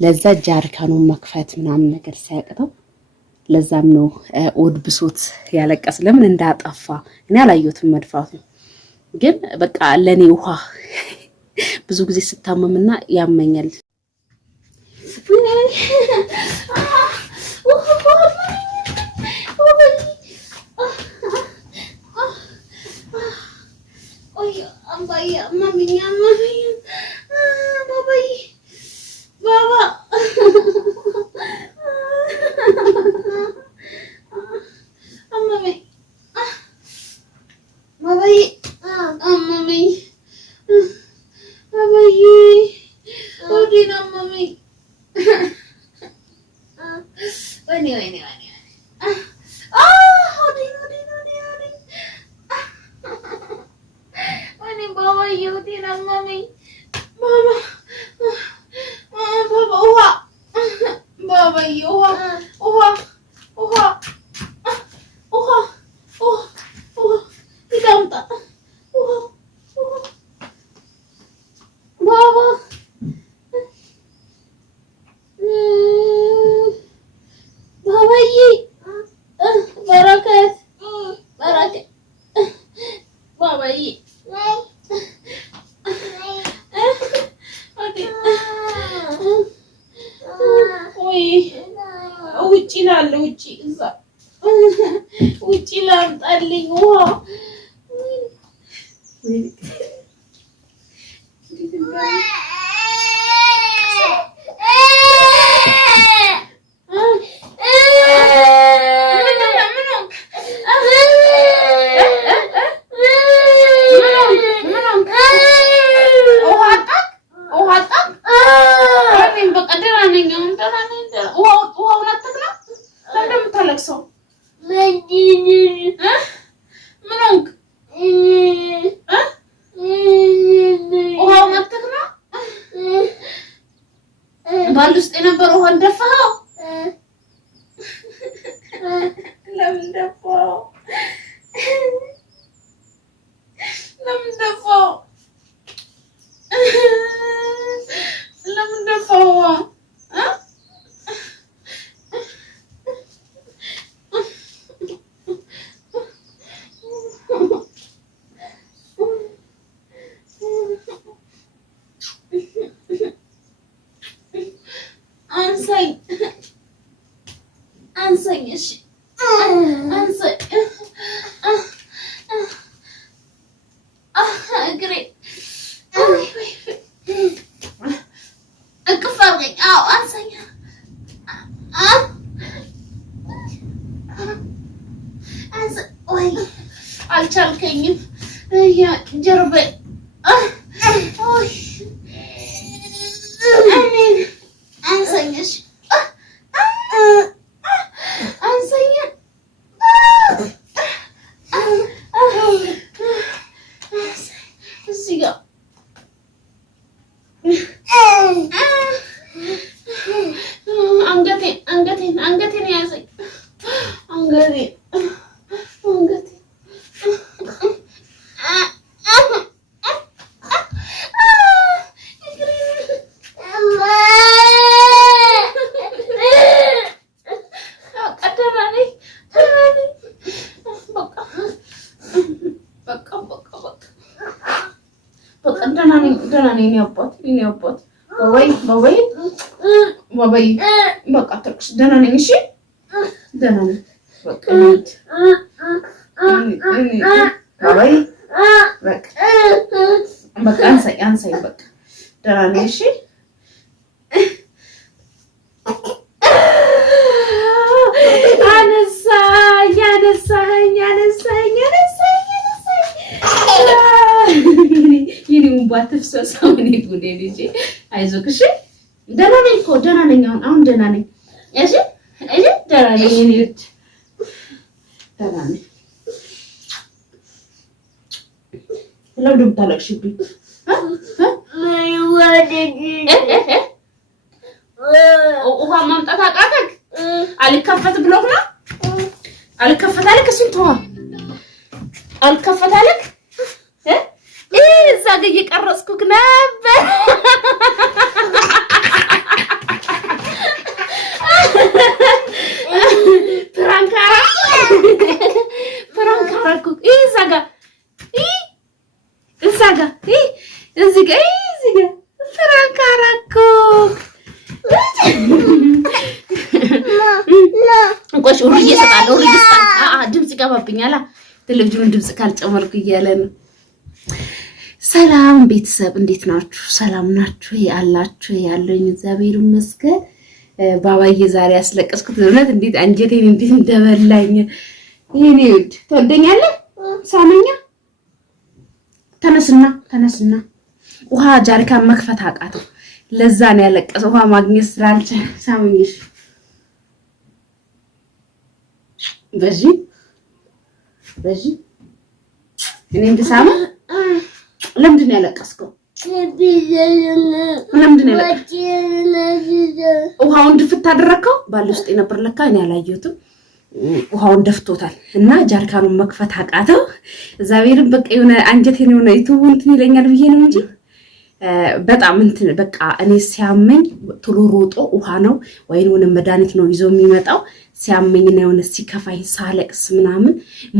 ለዛ ጃርካኑን መክፈት ምናምን ነገር ሳያቅተው ለዛም ነው ኦድ ብሶት ያለቀስ ለምን እንዳጠፋ እኔ አላየሁትም መድፋቱ ግን በቃ ለኔ ውሃ ብዙ ጊዜ ስታመምና ያመኛል ውጪ ላምጣልኝ ውሃ ባልውስጥ የነበረው ውሃ እንደፋው ለምን ደፋው አንሰኝ እሺ አንሰኝ እግሬ እቅፍ አድርገኝ አዎ አንሰኝ ወይ አልቻልከኝም ያ ጀርባዬ አንሰኝ እሺ አንገቴን ያዘኝ አንገቴን ደህና ነኝ የኔ አባት ባባይ በቃ ተርክሽ ደህና ነኝ እሺ ደህና ነኝ በቃ ባባይ በቃ አንሳይ በቃ ደህና ነኝ እሺ ይሄን ባትፍሰስ አሁን ይጉዴ ልጅ አይዞህ እሺ ደህና ነኝ እኮ ደህና ነኝ አሁን ደህና ነኝ እሺ ደህና ነኝ እኔ ልጅ ደህና ነኝ ለምን ታለቅሽብኝ ውሃ ማምጣት አቃተክ አልከፈት ብሎክ ነው አልከፈት አለክ እሱን ተዋ አልከፈት አለክ እዛ ጋር እየቀረጽኩክ ነበር እሺ ኦርዬ እሰጣለሁ ኦርዬ እሰጣለሁ ድምጽ ይገባብኛል ቴሌቪዥኑን ድምጽ ካልጨመርኩ እያለ ነው ሰላም ቤተሰብ እንዴት ናችሁ ሰላም ናችሁ ያላችሁ ያለኝ እግዚአብሔር ይመስገን ባባዬ ዛሬ ያስለቀስኩት እውነት እንዴት አንጀቴን እንዴት እንደበላኝ ይሄኔ ትወደኛለህ ሳመኛ ተነስና ውሃ ጃሪካን መክፈት አቃተው ለዛ ነው ያለቀሰው ውሃ ማግኘት ስላልቻለ ሳመኝሽ በዚህ እኔ እንደሳማ ለምንድን ነው ያለቀስከው ለምንድን ነው ውሃውን ድፍት አደረከው ባል ውስጥ የነበር ለካ እኔ አላየሁትም ውሃውን ደፍቶታል እና ጃርካኑን መክፈት አቃተው እግዚአብሔርን በቃ የሆነ አንጀቴን የሆነ ይቱንት ይለኛል ብዬ ነው እንጂ በጣም እንትን በቃ እኔ ሲያመኝ ቶሎ ሮጦ ውሃ ነው ወይንም መድኃኒት ነው ይዞ የሚመጣው ሲያመኝ ነው የሆነ ሲከፋይ ሳለቅስ ምናምን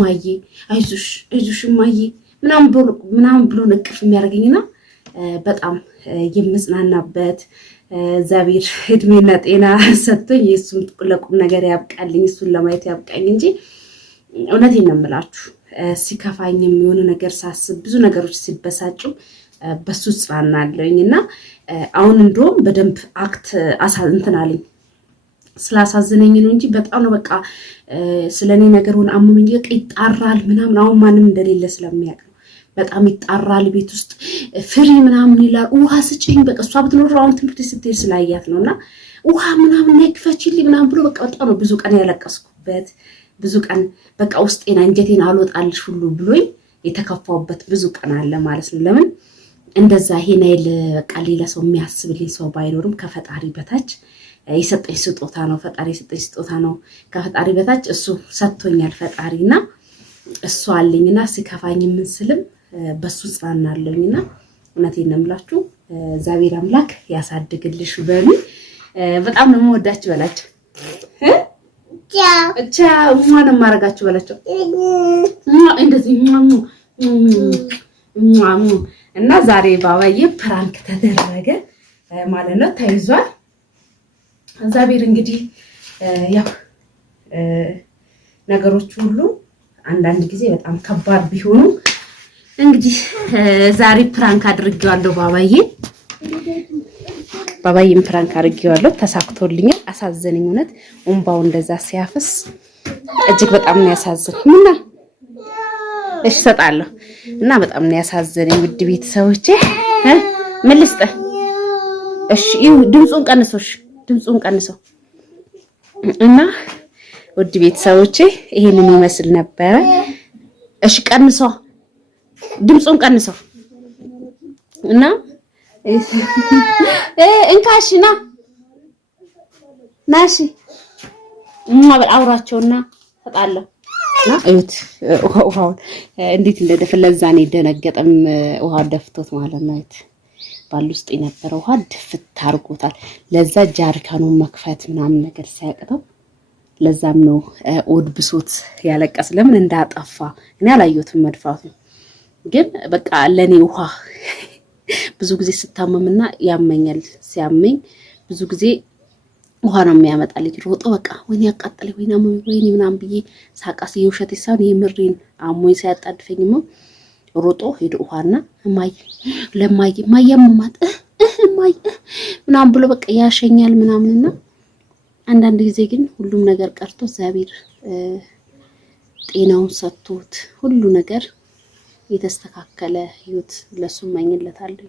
ማዬ አይዞሽ ማዬ ምናምን ብሎ ንቅፍ የሚያደርገኝና በጣም የምጽናናበት እግዚአብሔር እድሜና ጤና ሰጥቶኝ የሱን ለቁም ነገር ያብቃልኝ እሱን ለማየት ያብቃኝ እንጂ እውነቴን ነው የምላችሁ ሲከፋኝ የሚሆነ ነገር ሳስብ ብዙ ነገሮች ሲበሳጩ በሱ ጽናናለኝና አሁን እንደውም በደንብ አክት እንትን ስላሳዘነኝ ነው እንጂ በጣም ነው በቃ ስለኔ ነገሩን አመመኝ በቃ ይጣራል ምናምን አሁን ማንም እንደሌለ ስለሚያውቅ ነው በጣም ይጣራል ቤት ውስጥ ፍሪ ምናምን ይላል ውሃ ስጪኝ በቃ እሷ ብትኖር አሁን ትምህርት ስትሄድ ስላያት ነውና ውሃ ምናምን ነክፈችልኝ ምናምን ብሎ በቃ በጣም ነው ብዙ ቀን ያለቀስኩበት ብዙ ቀን በቃ ውስጤን አንጀቴን አልወጣልሽ ሁሉ ብሎኝ የተከፋውበት ብዙ ቀን አለ ማለት ነው ለምን እንደዛ ይሄን አይል በቃ ሌላ ሰው የሚያስብልኝ ሰው ባይኖርም ከፈጣሪ በታች የሰጠኝ ስጦታ ነው ፈጣሪ የሰጠኝ ስጦታ ነው ከፈጣሪ በታች እሱ ሰጥቶኛል ፈጣሪና እሱ አለኝና ሲከፋኝ ምን ስልም በሱ ጽናናለኝና እውነቴን ነው የምላችሁ እግዚአብሔር አምላክ ያሳድግልሽ በሉ በጣም ነው የምወዳችሁ በላችሁ ቻው ማንም ማረጋችሁ በላችሁ እንደዚህ እና ዛሬ ባባዬ ፕራንክ ተደረገ ማለት ነው ተይዟል እግዚአብሔር እንግዲህ ያው ነገሮች ሁሉ አንዳንድ ጊዜ በጣም ከባድ ቢሆኑ እንግዲህ ዛሬ ፕራንክ አድርጌዋለሁ ባባዬን ፕራንክ አድርጌዋለሁ ተሳክቶልኛል አሳዘነኝ እውነት እንባው እንደዛ ሲያፈስ እጅግ በጣም ነው ያሳዘነኝና እሺ ሰጣለሁ እና በጣም ነው ያሳዘነኝ ውድ ቤተሰቦቼ ምን ልስጥህ እሺ ድምጹን ቀንሰው እና ውድ ቤተሰቦቼ ይሄንን ይመስል ነበር እሺ ድምጹን ቀንሰው እና እንካሽና ናሺ አውራቸውና ተጣለው እና እዩት ውሃውን እንዴት እንደደፈለዛ ነው ደነገጠም ውሃ ደፍቶት ማለት ነው ባል ውስጥ የነበረው ውሃ ድፍት አድርጎታል ለዛ ጃርካኑን መክፈት ምናምን ነገር ሲያቅተው ለዛም ነው ኦድ ብሶት ያለቀስ ለምን እንዳጠፋ እኔ አላየሁትም መድፋቱ ግን በቃ ለኔ ውሃ ብዙ ጊዜ ስታመምና ያመኛል ሲያመኝ ብዙ ጊዜ ውሃ ነው የሚያመጣልኝ ሮጦ በቃ ወይኔ ያቃጠለኝ ወይኔ ምናምን ብዬ ሳቃስ የውሸት ይሳን የምሬን አሞኝ ሲያጣድፈኝም ሮጦ ሄዶ ውሃና ለማይ ማየምማት ማይ ምናምን ብሎ በቃ ያሸኛል ምናምንና አንዳንድ ጊዜ ግን ሁሉም ነገር ቀርቶ እግዚአብሔር ጤናውን ሰጥቶት ሁሉ ነገር የተስተካከለ ህይወት ለሱ ማግኘለታለሁ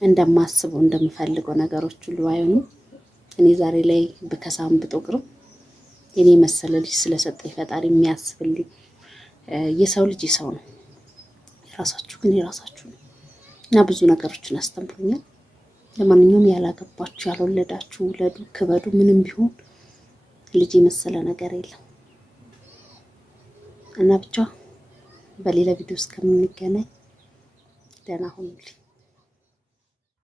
እንደማስበው እንደምፈልገው ነገሮች ሁሉ አይሆኑ እኔ ዛሬ ላይ በከሳም ብጦቅርም እኔ መሰለ ልጅ ስለሰጠኝ ፈጣሪ የሚያስብልኝ የሰው ልጅ ይሰው ነው የራሳችሁ ነው እና ብዙ ነገሮችን አስተምሩኛል ለማንኛውም ያላገባችሁ ያልወለዳችሁ ውለዱ ክበዱ ምንም ቢሆን ልጅ የመሰለ ነገር የለም እና ብቻ በሌላ ቪዲዮ እስከምንገናኝ ደህና ሁኑልኝ